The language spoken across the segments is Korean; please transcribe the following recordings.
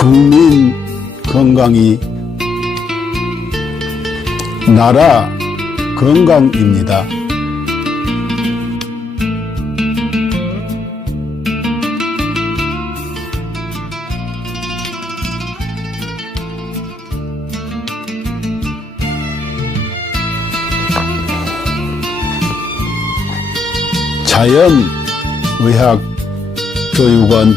국민 건강이 나라 건강입니다. 자연의학교육원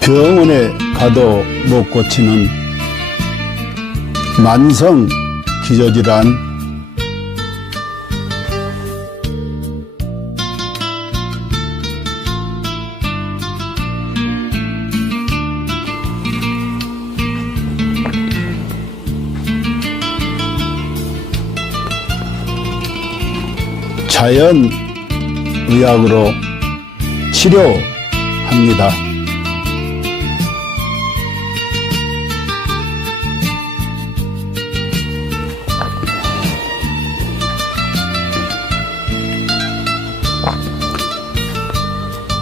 병원에 가도 못 고치는 만성 기저질환, 자연의학으로 치료합니다.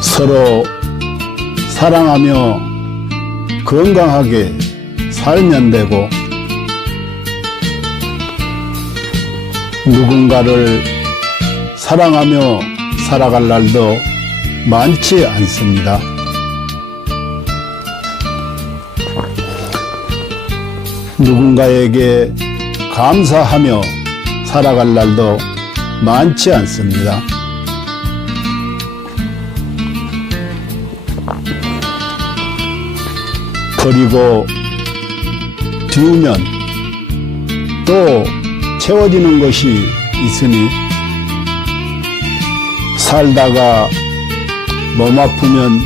서로 사랑하며 건강하게 살면 되고, 누군가를 사랑하며 살아갈 날도 많지 않습니다. 누군가에게 감사하며 살아갈 날도 많지 않습니다. 버리고 비우면 또 채워지는 것이 있으니, 살다가 몸 아프면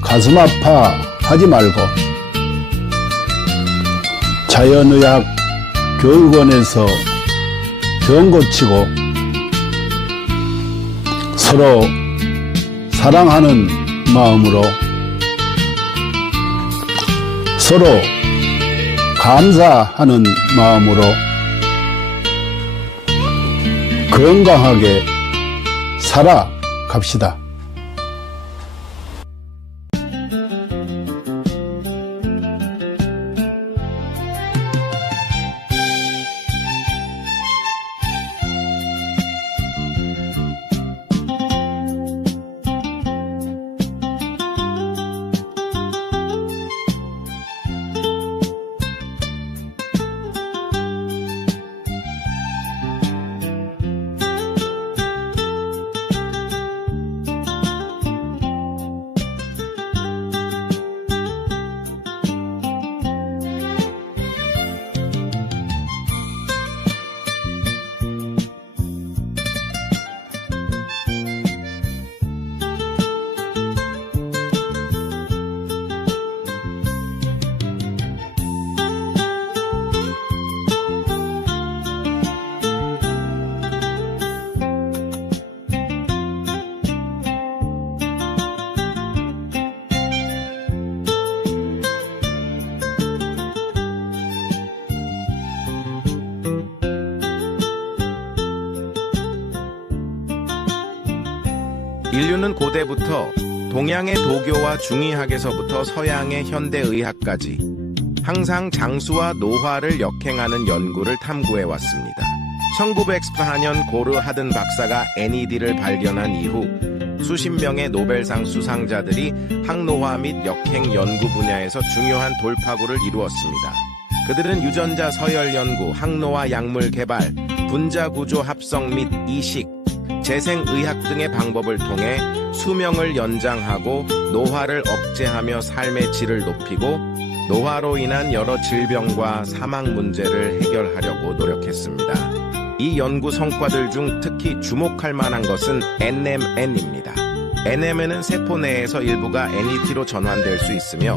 가슴 아파 하지 말고 자연의학 교육원에서 병 고치고 서로 사랑하는 마음으로, 서로 감사하는 마음으로 건강하게 살아갑시다. 인류는 고대부터 동양의 도교와 중의학에서부터 서양의 현대의학까지 항상 장수와 노화를 역행하는 연구를 탐구해왔습니다. 1914년 고르 하든 박사가 NED를 발견한 이후 수십 명의 노벨상 수상자들이 항노화 및 역행 연구 분야에서 중요한 돌파구를 이루었습니다. 그들은 유전자 서열 연구, 항노화 약물 개발, 분자구조 합성 및 이식, 재생의학 등의 방법을 통해 수명을 연장하고 노화를 억제하며 삶의 질을 높이고 노화로 인한 여러 질병과 사망 문제를 해결하려고 노력했습니다. 이 연구 성과들 중 특히 주목할 만한 것은 NMN입니다. NMN은 세포 내에서 일부가 NET로 전환될 수 있으며,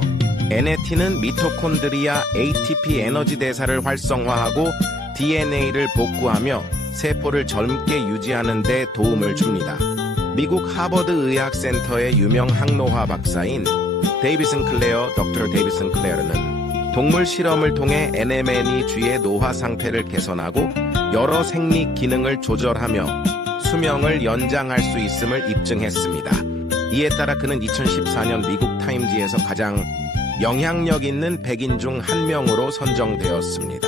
NAT는 미토콘드리아 ATP 에너지 대사를 활성화하고 DNA를 복구하며 세포를 젊게 유지하는 데 도움을 줍니다. 미국 하버드 의학센터의 유명 항노화 박사인 데이비슨 클레어, 덕터 데이비슨 클레어는 동물 실험을 통해 NMN이 쥐의 노화 상태를 개선하고 여러 생리 기능을 조절하며 수명을 연장할 수 있음을 입증했습니다. 이에 따라 그는 2014년 미국 타임지에서 가장 영향력 있는 100인 중 한 명으로 선정되었습니다.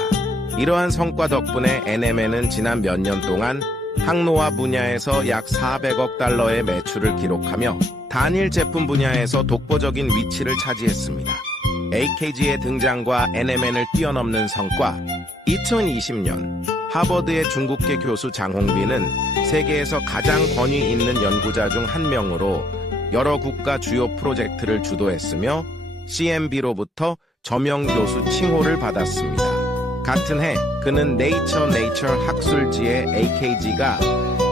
이러한 성과 덕분에 NMN은 지난 몇 년 동안 항노화 분야에서 약 400억 달러의 매출을 기록하며 단일 제품 분야에서 독보적인 위치를 차지했습니다. AKG의 등장과 NMN을 뛰어넘는 성과. 2020년 하버드의 중국계 교수 장홍빈은 세계에서 가장 권위 있는 연구자 중 한 명으로 여러 국가 주요 프로젝트를 주도했으며 CMB로부터 저명 교수 칭호를 받았습니다. 같은 해 그는 네이처 학술지에 AKG가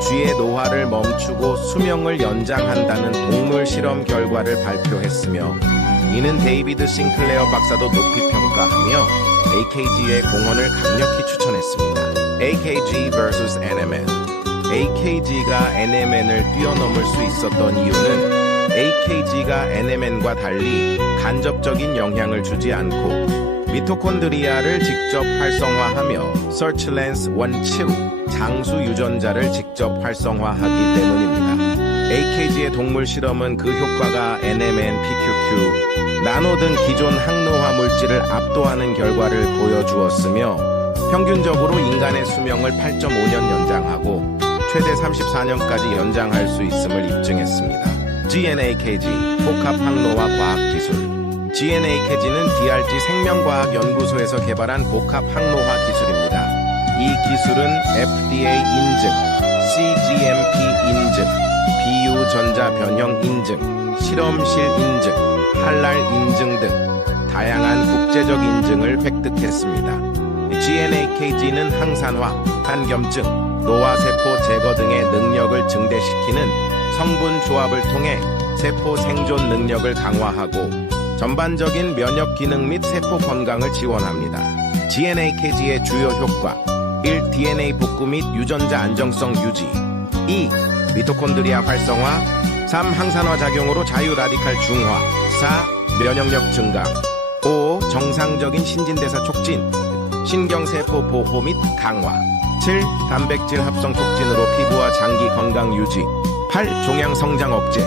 쥐의 노화를 멈추고 수명을 연장한다는 동물 실험 결과를 발표했으며 이는 데이비드 싱클레어 박사도 높이 평가하며 AKG의 공헌을 강력히 추천했습니다. AKG vs NMN. AKG가 NMN을 뛰어넘을 수 있었던 이유는 AKG가 NMN과 달리 간접적인 영향을 주지 않고 미토콘드리아를 직접 활성화하며 서치랜스 원치우 장수 유전자를 직접 활성화하기 때문입니다. AKG의 동물 실험은 그 효과가 NMN, PQQ, 나노 등 기존 항노화 물질을 압도하는 결과를 보여주었으며 평균적으로 인간의 수명을 8.5년 연장하고 최대 34년까지 연장할 수 있음을 입증했습니다. GNAKG, 복합 항노화 과학기술. GNAKG는 DRG 생명과학연구소에서 개발한 복합 항노화 기술입니다. 이 기술은 FDA 인증, CGMP 인증, 비유전자 변형 인증, 실험실 인증, 할랄 인증 등 다양한 국제적 인증을 획득했습니다. GNAKG는 항산화, 간염증, 노화세포 제거 등의 능력을 증대시키는 성분 조합을 통해 세포 생존 능력을 강화하고 전반적인 면역 기능 및 세포 건강을 지원합니다. GNAKG의 주요 효과 1. DNA 복구 및 유전자 안정성 유지 2. 미토콘드리아 활성화 3. 항산화 작용으로 자유 라디칼 중화 4. 면역력 증강 5. 정상적인 신진대사 촉진 신경세포 보호 및 강화 7. 단백질 합성 촉진으로 피부와 장기 건강 유지 8. 종양 성장 억제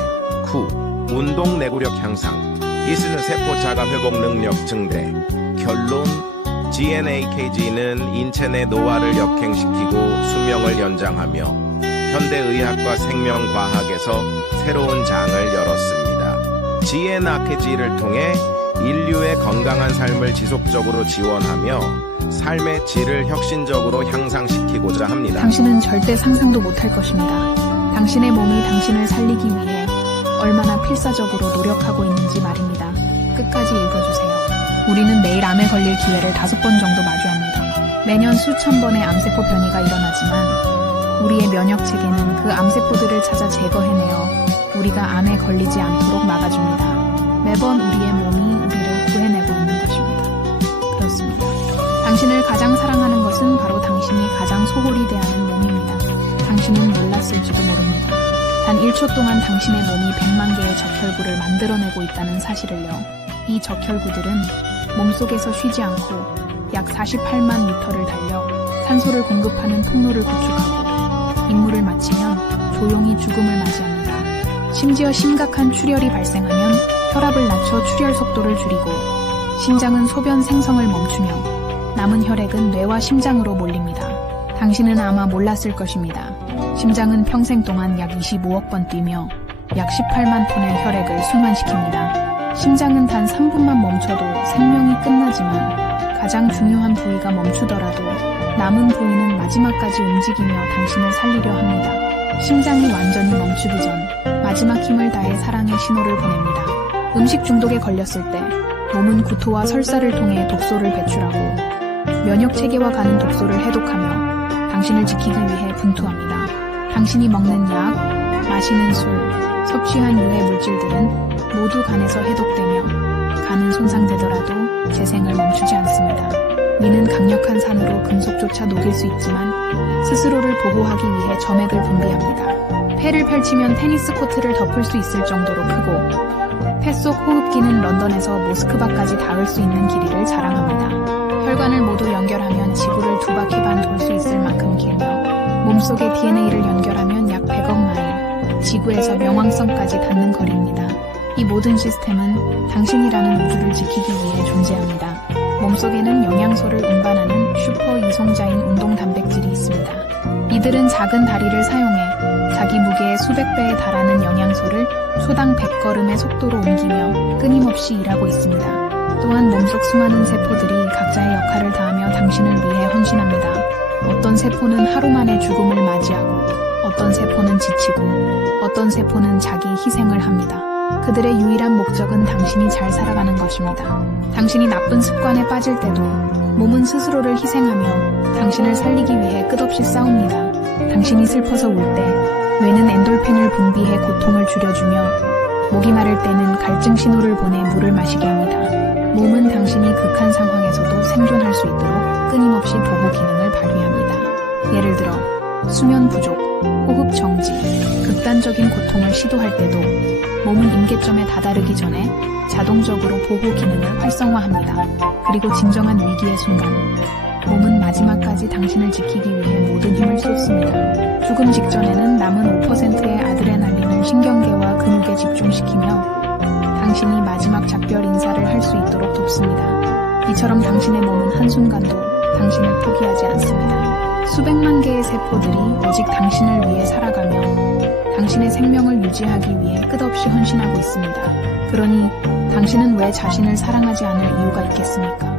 9. 운동 내구력 향상 이스는 세포 자가 회복 능력 증대 결론 GNAKG는 인체 내 노화를 역행시키고 수명을 연장하며 현대의학과 생명과학에서 새로운 장을 열었습니다. GNAKG를 통해 인류의 건강한 삶을 지속적으로 지원하며 삶의 질을 혁신적으로 향상시키고자 합니다. 당신은 절대 상상도 못할 것입니다. 당신의 몸이 당신을 살리기 위해 얼마나 필사적으로 노력하고 있는지 말입니다. 끝까지 읽어주세요. 우리는 매일 암에 걸릴 기회를 5번 정도 마주합니다. 매년 수천 번의 암세포 변이가 일어나지만 우리의 면역 체계는 그 암세포들을 찾아 제거해내어 우리가 암에 걸리지 않도록 막아줍니다. 매번 우리의 몸이 우리를 구해내고 있는 것입니다. 그렇습니다. 당신을 가장 사랑하는 것은 바로 당신이 가장 소홀히 대하는 몸입니다. 당신은 몰랐을지도 모릅니다. 단 1초 동안 당신의 몸이 100만 개의 적혈구를 만들어내고 있다는 사실을요. 이 적혈구들은 몸속에서 쉬지 않고 약 48만 미터를 달려 산소를 공급하는 통로를 구축하고 임무를 마치면 조용히 죽음을 맞이합니다. 심지어 심각한 출혈이 발생하면 혈압을 낮춰 출혈 속도를 줄이고 심장은 소변 생성을 멈추며 남은 혈액은 뇌와 심장으로 몰립니다. 당신은 아마 몰랐을 것입니다. 심장은 평생 동안 약 25억 번 뛰며 약 18만 톤의 혈액을 순환시킵니다. 심장은 단 3분만 멈춰도 생명이 끝나지만 가장 중요한 부위가 멈추더라도 남은 부위는 마지막까지 움직이며 당신을 살리려 합니다. 심장이 완전히 멈추기 전 마지막 힘을 다해 사랑의 신호를 보냅니다. 음식 중독에 걸렸을 때 몸은 구토와 설사를 통해 독소를 배출하고 면역 체계와 가는 독소를 해독하며 당신을 지키기 위해 분투합니다. 당신이 먹는 약, 마시는 술, 섭취한 유해 물질들은 모두 간에서 해독되며 간은 손상되더라도 재생을 멈추지 않습니다. 위는 강력한 산으로 금속조차 녹일 수 있지만 스스로를 보호하기 위해 점액을 분비합니다. 폐를 펼치면 테니스 코트를 덮을 수 있을 정도로 크고 폐 속 호흡기는 런던에서 모스크바까지 닿을 수 있는 길이를 자랑합니다. 혈관을 모두 연결하면 지구를 2바퀴 반 돌 수 있을 만큼 길며 몸속의 DNA를 연결하면 약 100억 마일, 지구에서 명왕성까지 닿는 거리입니다. 이 모든 시스템은 당신이라는 우주를 지키기 위해 존재합니다. 몸속에는 영양소를 운반하는 슈퍼 이송자인 운동 단백질이 있습니다. 이들은 작은 다리를 사용해 자기 무게의 수백 배에 달하는 영양소를 초당 100걸음의 속도로 옮기며 끊임없이 일하고 있습니다. 또한 몸속 수많은 세포들이 각자의 역할을 다하며 당신을 위해 헌신합니다. 어떤 세포는 하루 만에 죽음을 맞이하고 어떤 세포는 지치고 어떤 세포는 자기 희생을 합니다. 그들의 유일한 목적은 당신이 잘 살아가는 것입니다. 당신이 나쁜 습관에 빠질 때도 몸은 스스로를 희생하며 당신을 살리기 위해 끝없이 싸웁니다. 당신이 슬퍼서 울 때 뇌는 엔돌핀을 분비해 고통을 줄여주며 목이 마를 때는 갈증 신호를 보내 물을 마시게 합니다. 몸은 당신이 극한 상황에서도 생존할 수 있도록 끊임없이 보호 기능을 발휘합니다. 예를 들어 수면 부족, 호흡 정지, 극단적인 고통을 시도할 때도 몸은 임계점에 다다르기 전에 자동적으로 보호 기능을 활성화합니다. 그리고 진정한 위기의 순간 몸은 마지막까지 당신을 지키기 위해 모든 힘을 쏟습니다. 죽음 직전에는 남은 5%의 아드레날린을 신경계와 근육에 집중시키며 당신이 마지막 작별 인사를 할 수 있도록 돕습니다. 이처럼 당신의 몸은 한순간도 당신을 포기하지 않습니다. 수백만 개의 세포들이 오직 당신을 위해 살아가며 당신의 생명을 유지하기 위해 끝없이 헌신하고 있습니다. 그러니 당신은 왜 자신을 사랑하지 않을 이유가 있겠습니까?